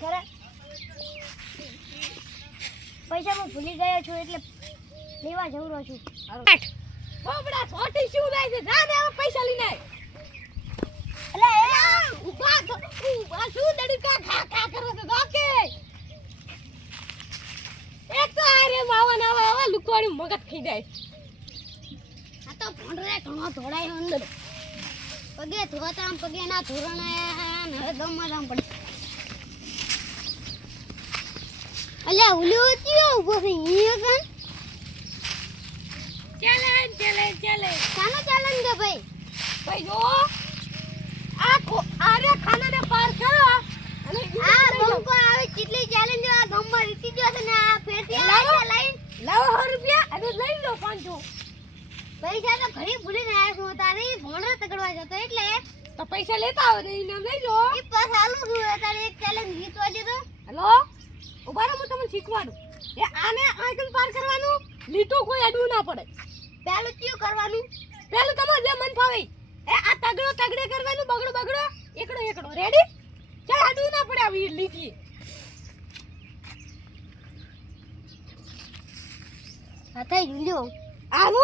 ખરા પૈસા હું ભૂલી ગયો છું એટલે લેવા જવું રહ્યો છું બોબડા છોટી શું જાય છે જા ને હવે પૈસા લઈને એટલે ઉભા શું દડી કા ખા ખા કરો તો ગોકે એક તો આરે માવા ના હવે લુકવાડી મગજ ખાઈ જાય આ તો ભોંડરે ઘણો ધોડાય અંદર પગે ધોતા પગે ના ધોરણે ને દમમાં જામ પડી અલ્યા ઉલ્યો ચિયો ઉભો છે ઈ કન ચલે કાનો ચાલન કે ભાઈ ભાઈ જો આરે ખાના ને પાર કરો અને આ બંકો આવે કેટલી ચેલેન્જ આ ગમમાં રીતી જો છે ને આ ફેરથી આવે લાઈન લાવો 100 રૂપિયા અને લઈ લો 500 પૈસા તો ઘણી ભૂલીને આવ્યા છું તારી ભોંડરે તગડવા જતો એટલે તો પૈસા લેતા આવો ને ઇનામ લઈ લો ઈ પાસ આલુ છું તારે એક ચેલેન્જ જીતવા દે તો હેલો ઉભા રહો હું તમને શીખવાડું એ આને આઈકન પાર કરવાનું લીટો કોઈ અડવું ના પડે પેલું ચિયું કરવાનું પેલું તમારે જે મન ફાવે એ આ તગડો તગડે કરવાનું બગડો એકડો રેડી ચાલ અડવું ના પડે આવી લીટી હાથે લ્યો આવો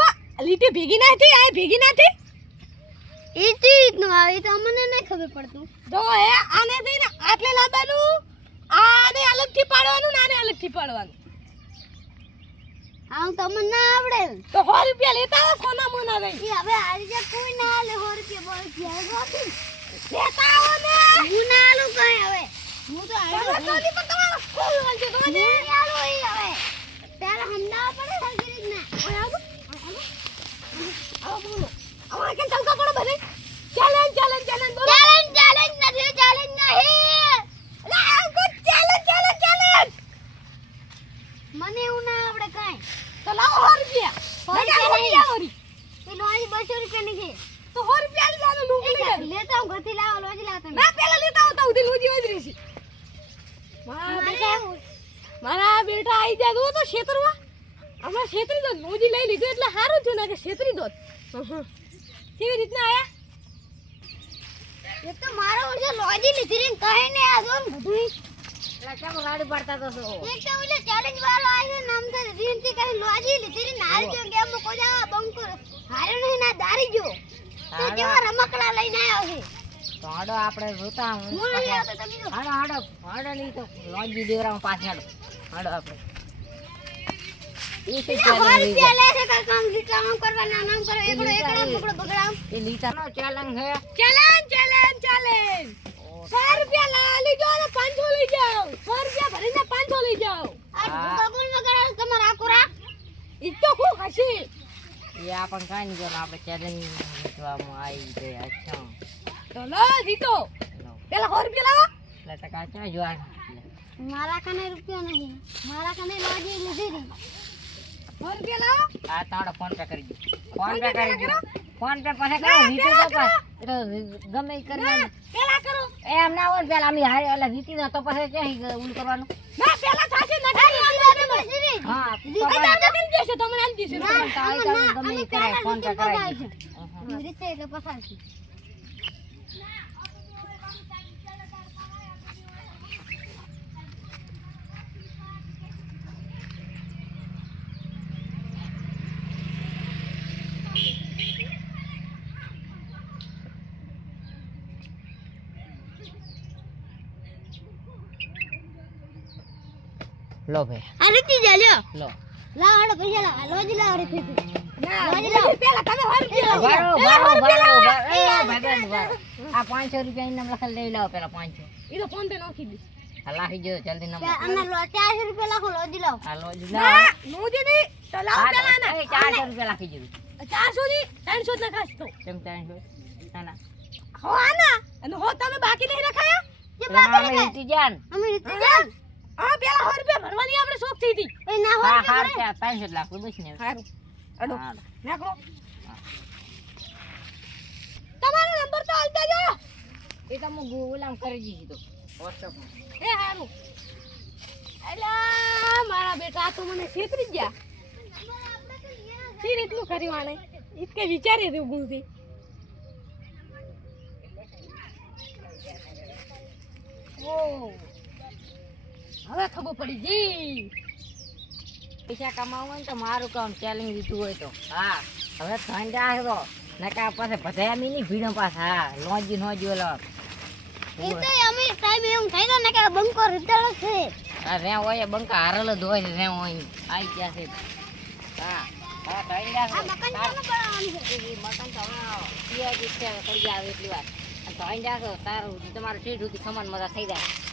લીટી ભેગી ના થઈ આ ભેગી ના થઈ ઈ ચીજ નું આવે તો અમને નહીં ખબર પડતું જો હે આને થઈને આટલે લાવવાનું આને અલગથી પાડવાનું ને આને અલગથી પાડવાનું આમ તો મને ના આવડે તો 100 રૂપિયા લેતા આવો સોના મોના ગઈ ઈ હવે આરી જે કોઈ ના આલે 100 રૂપિયા બોલ ગયા ગોતી લેતા આવો ને હું ના આલું કઈ હવે હું તો આલો તો સોની પર તમારો ફૂલ વાંચે તો હું નહીં આલું ઈ હવે પેલા હમણાં પડે હરગીરી જ ના ઓય આવો બોલો આવા કે ચલકા પડો બધે ચેલેન્જ બોલો ચેલેન્જ નથી ચેલેન્જ નહીં લા આવો ચેલેન્જ મને એવું ના આવડે કઈ તો લાવો 100 રૂપિયા એ લોજી 200 રૂપિયા ની છે તો 100 રૂપિયા લેવાનું નું લેતા હું ઘરથી લાવો લોજી લાવતા ના પેલા લેતા આવતા ઉધી લોજી ઓજરી છે મારા બેટા આઈ જાય તો ક્ષેત્રમાં હમણાં ક્ષેત્રી દો લોજી લઈ લીધું એટલે સારું થયું ને કે ક્ષેત્રી દો કેવી રીતના આયા એ તો મારો ઓછો લોજી લીધી રે કહે ને આ જો બધું એટલે કેમ ગાડી પડતા તો એક તો ઓલે ચેલેન્જ વાળો આવ્યો નામ તો રીનથી કહે લોજી લીધી રે નારી જો ગેમ માં કોજા બંકો હારે નહીં ના દારી જો તો જેવા રમકડા લઈને આવ્યો છે તો હાડો આપણે જોતા હું લઈ આવતો તમે જો હાડો નહીં તો લોજી દેવરામાં પાછે હાડો આપણે એ છે રૂપિયા લે છે કામ લીટામ કરવાના નામ કરો એકડો પકડો બગડામ એ લીટાનો ચેલેન્જ હે ચેલેન્જ 100 રૂપિયા લઈ જાઓ ને 500 લઈ જાઓ 100 રૂપિયા ભરીને 500 લઈ જાઓ આ કબૂલ મગડા તમારા આકુરા ઈ તો ખૂબ હસી એ આપણ કાઈ નહીં કરો આપણે ચેલેન્જ જીતવામાં આવી ગયા અચ્છા તો લો જીતો પેલા 100 રૂપિયા લાવો એટલે ટકા ક્યાં જોવા મારા કને રૂપિયો નહીં મારા કને લોજી લીધી રી 100 રૂપિયા લાવો આ તાળો ફોન પે કરી દો ફોન પે કરી દો ફોન પે પાસે કરો જીતો તો પાસ એટલે ગમે ઈ કરી પેલા કરો એમ ના હોય પેલા અમે હારે એટલે જીતી ના તો પછી ક્યાં ઉલ કરવાનું ના પેલા થાશે નથી હા તો કરી દેશે તમને આલી દેશે ગમે ઈ કરાય ફોન પે કરાય રીતે એટલે પસાર છે લો ભાઈ આ રીતે જાલ્યો લો લાવ આડો પૈસા લાવ લોજી લાવ રીતે ના પેલા તમે 100 રૂપિયા વારો આ 500 રૂપિયા ઇનામ લખેલ લઈ લાવો પેલા 500 ઈ તો ફોન પે નાખી દે અલ્લાહ જો જલ્દી નંબર અમે 400 રૂપિયા લાખો લોજી લાવ આ લો જ ના લાવો નોજી ની તો લાવો પેલા ના 400 રૂપિયા લખી દીધું 400 ની 300 ના કાસ્તો કેમ 300 ના ના હો આના અને હો તમે બાકી નહીં રખાયા જે એટલે બાપા અમે જીતી જાન અમે રીતે જાન આ પેલા 100 રૂપિયા ભરવાની આપણે શોખ થઈ હતી એ ના હા હોય હાર છે 65 લાખ બસ ને સારું અડો હા. નાખો તમારો નંબર તો આલતા જો એ તો હું ગુલામ કરી દીધી તો WhatsApp માં એ હારું એલા મારા બેટા તો મને છેતરી ગયા સી રીતનું કર્યું આને ઇતકે વિચારી દઉં ગુંથી ઓ હવે ખબર પડી જી પૈસા કમાવું હોય ને તો મારું કામ ચેલેન્જ દીધું હોય તો હા હવે ધન રાખો નકા પાસે બધા મીની ભીડો પાસ હા લોજી નોજી ઓલો એ તો અમે સાહેબ એવું થઈ ગયો ને કે બંકો રીતેલો છે આ રે હોય બંકા હારલ જ હોય રે હોય આઈ ગયા છે હા હા ધન રાખો આ મકાન કોને બનાવવાનું છે એ મકાન તો હવે પિયાજી છે કરી આવે એટલી વાર ધન રાખો તારું તમારે ઠીક સુધી સમાન મજા થઈ જાય